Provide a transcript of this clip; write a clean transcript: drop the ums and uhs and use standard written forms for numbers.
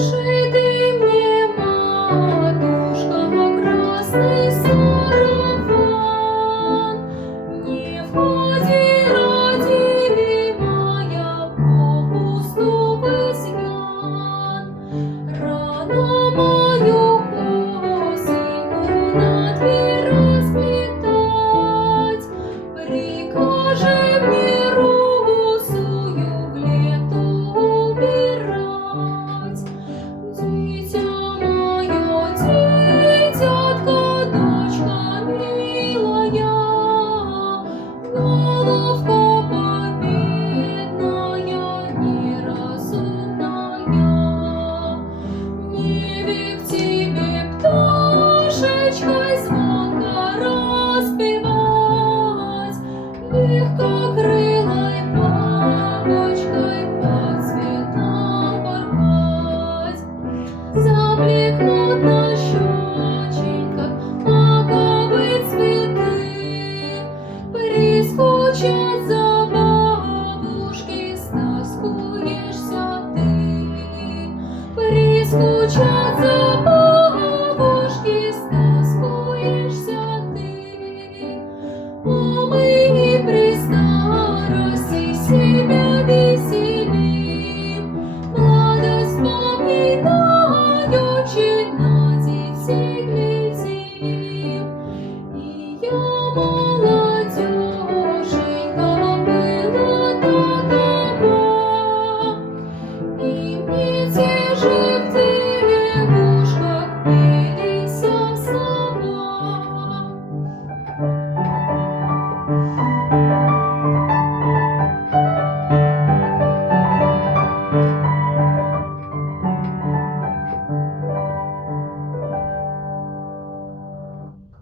Шей ты мне, матушка, красный сарафан, не входи, родимая, попусту в изъян. Рано мою косыньку на дверь расплетать, прикажи мне русую в лету убирать. Дитя мое, дитятко, дочка милая, головка победная, неразумная. Не век тебе пташечкой звонко распевать, легкокрылой бабочкой по цветам порхать. Заблекнут на щеках